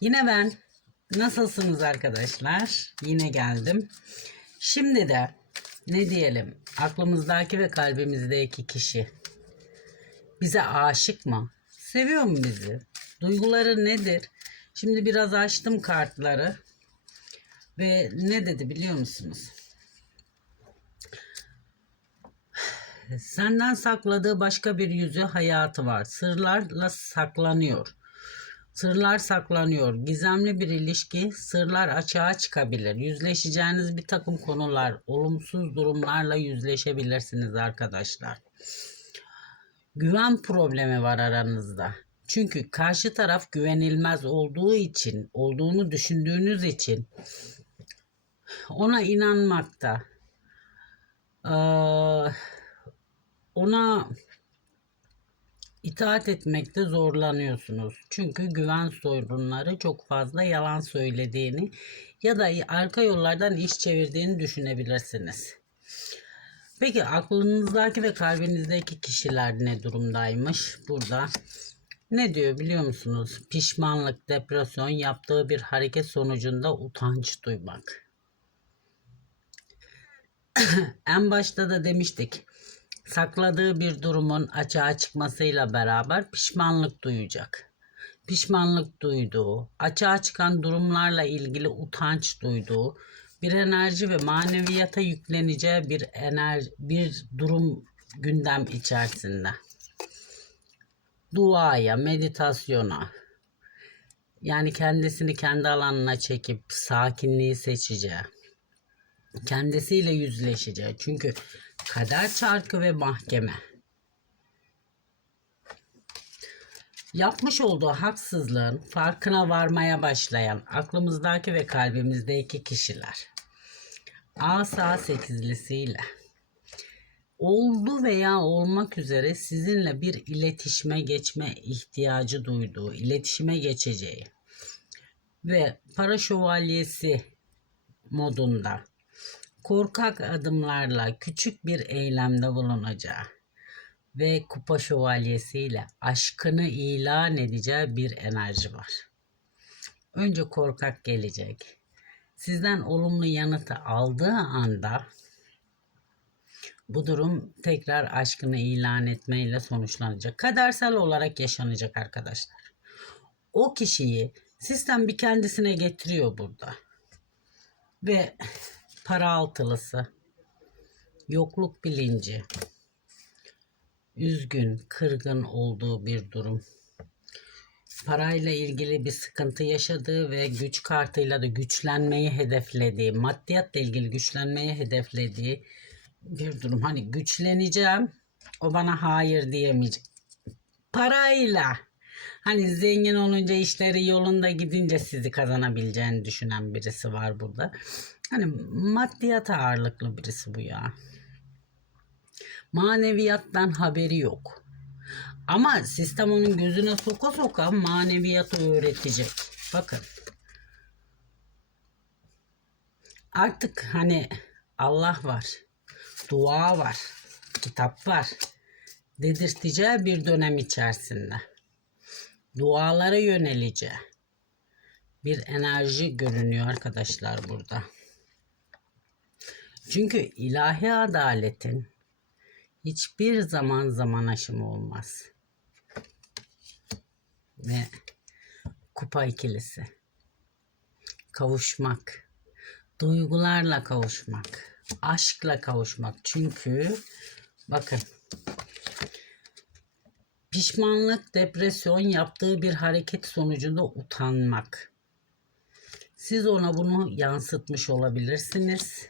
Yine ben. Nasılsınız arkadaşlar? Yine geldim. Şimdi de ne diyelim? Aklımızdaki ve kalbimizdeki kişi bize aşık mı? Seviyor mu bizi? Duyguları nedir? Şimdi biraz açtım kartları. Ve ne dedi biliyor musunuz? Senden sakladığı başka bir yüzü hayatı var. Sırlarla saklanıyor. Sırlar saklanıyor. Gizemli bir ilişki, sırlar açığa çıkabilir. Yüzleşeceğiniz bir takım konular, olumsuz durumlarla yüzleşebilirsiniz arkadaşlar. Güven problemi var aranızda. Çünkü karşı taraf güvenilmez olduğu için, olduğunu düşündüğünüz için ona inanmakta, eee, ona itaat etmekte zorlanıyorsunuz. Çünkü güven sorunları çok fazla yalan söylediğini ya da arka yollardan iş çevirdiğini düşünebilirsiniz. Peki aklınızdaki ve kalbinizdeki kişiler ne durumdaymış burada? Ne diyor biliyor musunuz? Pişmanlık, depresyon, yaptığı bir hareket sonucunda utanç duymak. en başta da demiştik. Sakladığı bir durumun açığa çıkmasıyla beraber pişmanlık duyacak. Pişmanlık duyduğu, açığa çıkan durumlarla ilgili utanç duyduğu, bir enerji ve maneviyata yükleneceği bir enerji, bir durum gündem içerisinde. Duaya, meditasyona, yani kendisini kendi alanına çekip sakinliği seçeceği, kendisiyle yüzleşeceği. Çünkü kader çarkı ve mahkeme. Yapmış olduğu haksızlığın farkına varmaya başlayan aklımızdaki ve kalbimizdeki kişiler. Asa sekizlisiyle oldu veya olmak üzere sizinle bir iletişime geçme ihtiyacı duyduğu, iletişime geçeceği ve para şövalyesi modunda korkak adımlarla küçük bir eylemde bulunacağı ve kupa şövalyesiyle aşkını ilan edeceği bir enerji var. Önce korkak gelecek. Sizden olumlu yanıtı aldığı anda bu durum tekrar aşkını ilan etmeyle sonuçlanacak. Kadersel olarak yaşanacak arkadaşlar. O kişiyi sistem bir kendisine getiriyor burada. Ve para altılısı, yokluk bilinci, üzgün, kırgın olduğu bir durum. Parayla ilgili bir sıkıntı yaşadığı ve güç kartıyla da güçlenmeyi hedeflediği, maddiyatla ilgili güçlenmeyi hedeflediği bir durum. Hani güçleneceğim, o bana hayır diyemeyecek. Parayla, hani zengin olunca işleri yolunda gidince sizi kazanabileceğini düşünen birisi var burada. Hani maddiyat ağırlıklı birisi bu ya. Maneviyattan haberi yok. Ama sistem onun gözüne soka soka maneviyatı öğretecek. Bakın. Artık hani Allah var. Dua var. Kitap var. Dedirteceği bir dönem içerisinde. Dualara yöneleceği bir enerji görünüyor arkadaşlar burada. Çünkü ilahi adaletin hiçbir zaman zaman aşımı olmaz. Ve kupa ikilisi. Kavuşmak. Duygularla kavuşmak. Aşkla kavuşmak. Çünkü bakın pişmanlık, depresyon yaptığı bir hareket sonucunda utanmak. Siz ona bunu yansıtmış olabilirsiniz.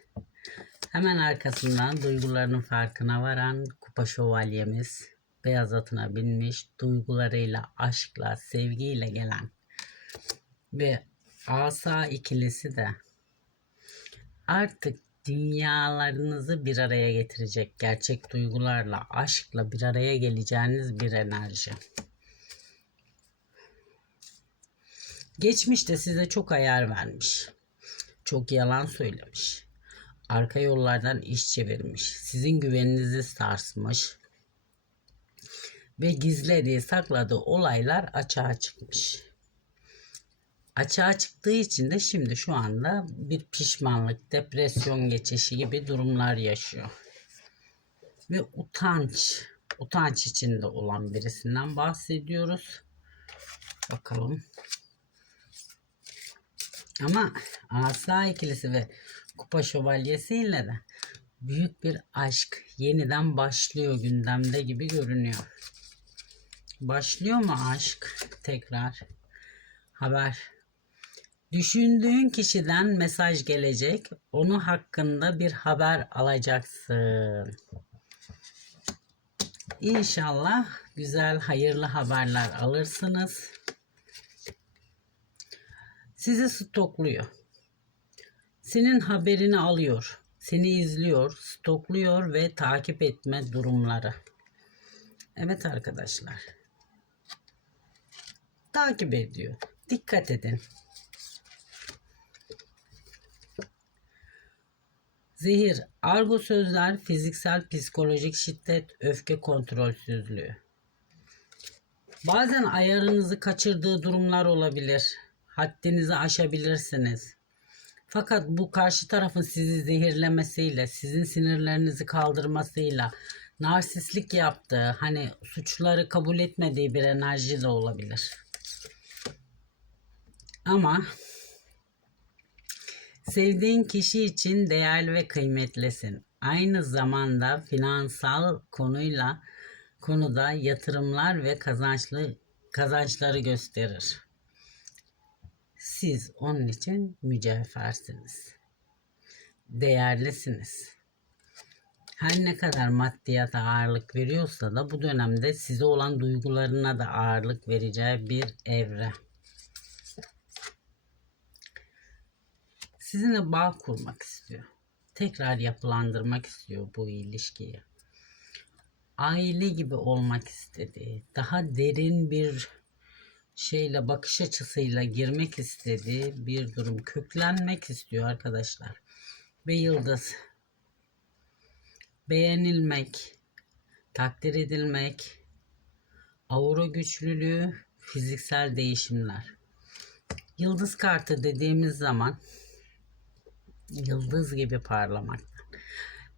Hemen arkasından duygularının farkına varan kupa şövalyemiz beyaz atına binmiş duygularıyla, aşkla, sevgiyle gelen ve asa ikilisi de artık dünyalarınızı bir araya getirecek gerçek duygularla, aşkla bir araya geleceğiniz bir enerji. Geçmişte size çok ayar vermiş. Çok yalan söylemiş. Arka yollardan iş çevirmiş. Sizin güveninizi sarsmış. Ve gizlediği, sakladığı olaylar açığa çıkmış. Açığa çıktığı için de şimdi şu anda bir pişmanlık, depresyon geçişi gibi durumlar yaşıyor. Ve utanç, utanç içinde olan birisinden bahsediyoruz. Bakalım. Ama asa ikilisi ve kupa şövalyesiyle de büyük bir aşk yeniden başlıyor gündemde gibi görünüyor. Başlıyor mu aşk tekrar? Haber. Düşündüğün kişiden mesaj gelecek. Onu hakkında bir haber alacaksın. İnşallah güzel, hayırlı haberler alırsınız. Sizi stokluyor. Senin haberini alıyor. Seni izliyor, stokluyor ve takip etme durumları. Evet arkadaşlar. Takip ediyor. Dikkat edin. Zehir, argo sözler, fiziksel, psikolojik şiddet, öfke kontrolsüzlüğü. Bazen ayarınızı kaçırdığı durumlar olabilir. Haddinizi aşabilirsiniz. Fakat bu karşı tarafın sizi zehirlemesiyle, sizin sinirlerinizi kaldırmasıyla, narsistlik yaptığı, hani suçları kabul etmediği bir enerji de olabilir. Ama sevdiğin kişi için değerli ve kıymetlisin. Aynı zamanda finansal konuyla konuda yatırımlar ve kazançlı kazançları gösterir. Siz onun için mücevhersiniz. Değerlisiniz. Her ne kadar maddiyata ağırlık veriyorsa da bu dönemde size olan duygularına da ağırlık vereceği bir evre. Sizinle bağ kurmak istiyor. Tekrar yapılandırmak istiyor bu ilişkiyi. Aile gibi olmak istediği, daha derin bir şeyle bakış açısıyla girmek istediği bir durum köklenmek istiyor arkadaşlar. Ve yıldız beğenilmek, takdir edilmek, aura güçlülüğü, fiziksel değişimler. Yıldız kartı dediğimiz zaman yıldız gibi parlamak.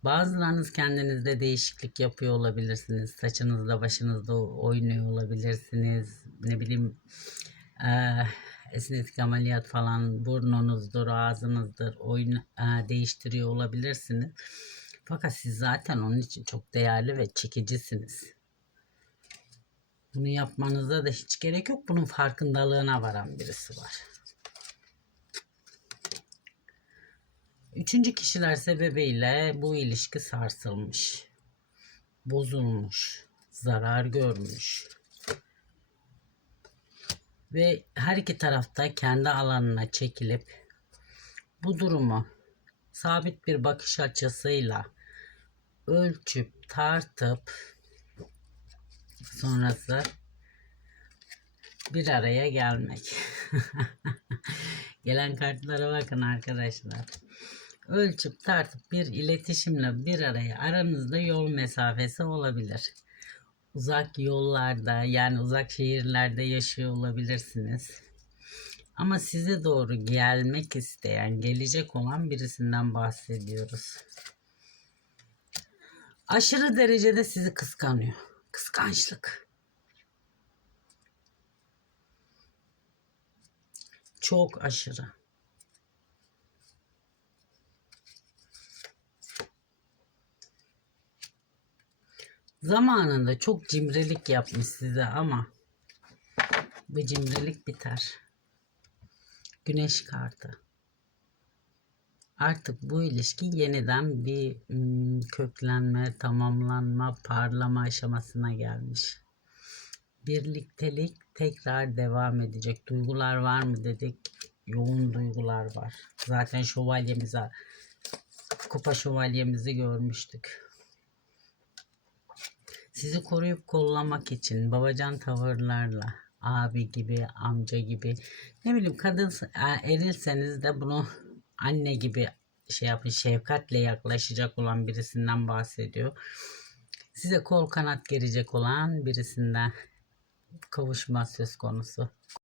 Bazılarınız kendinizde değişiklik yapıyor olabilirsiniz. Saçınızda başınızda oynuyor olabilirsiniz. Ne bileyim eee estetik ameliyat falan burnunuzdur, ağzınızdır oyun eee, değiştiriyor olabilirsiniz. Fakat siz zaten onun için çok değerli ve çekicisiniz. Bunu yapmanıza da hiç gerek yok. Bunun farkındalığına varan birisi var. Üçüncü kişiler sebebiyle bu ilişki sarsılmış, bozulmuş, zarar görmüş. Ve her iki tarafta kendi alanına çekilip bu durumu sabit bir bakış açısıyla ölçüp tartıp sonrası bir araya gelmek. Gelen kartlara bakın arkadaşlar. Ölçüp tartıp bir iletişimle bir araya aranızda yol mesafesi olabilir. Uzak yollarda yani uzak şehirlerde yaşıyor olabilirsiniz. Ama size doğru gelmek isteyen, gelecek olan birisinden bahsediyoruz. Aşırı derecede sizi kıskanıyor. Kıskançlık. Çok aşırı. Zamanında çok cimrilik yapmış size ama bu cimrilik biter. Güneş kartı. Artık bu ilişki yeniden bir ım, köklenme, tamamlanma, parlama aşamasına gelmiş. Birliktelik tekrar devam edecek. Duygular var mı dedik. Yoğun duygular var. Zaten şövalyemize, kupa şövalyemizi görmüştük. Sizi koruyup kollamak için babacan tavırlarla abi gibi, amca gibi ne bileyim kadın erilseniz de bunu anne gibi şey yapın şefkatle yaklaşacak olan birisinden bahsediyor. Size kol kanat gelecek olan birisinden kavuşma söz konusu.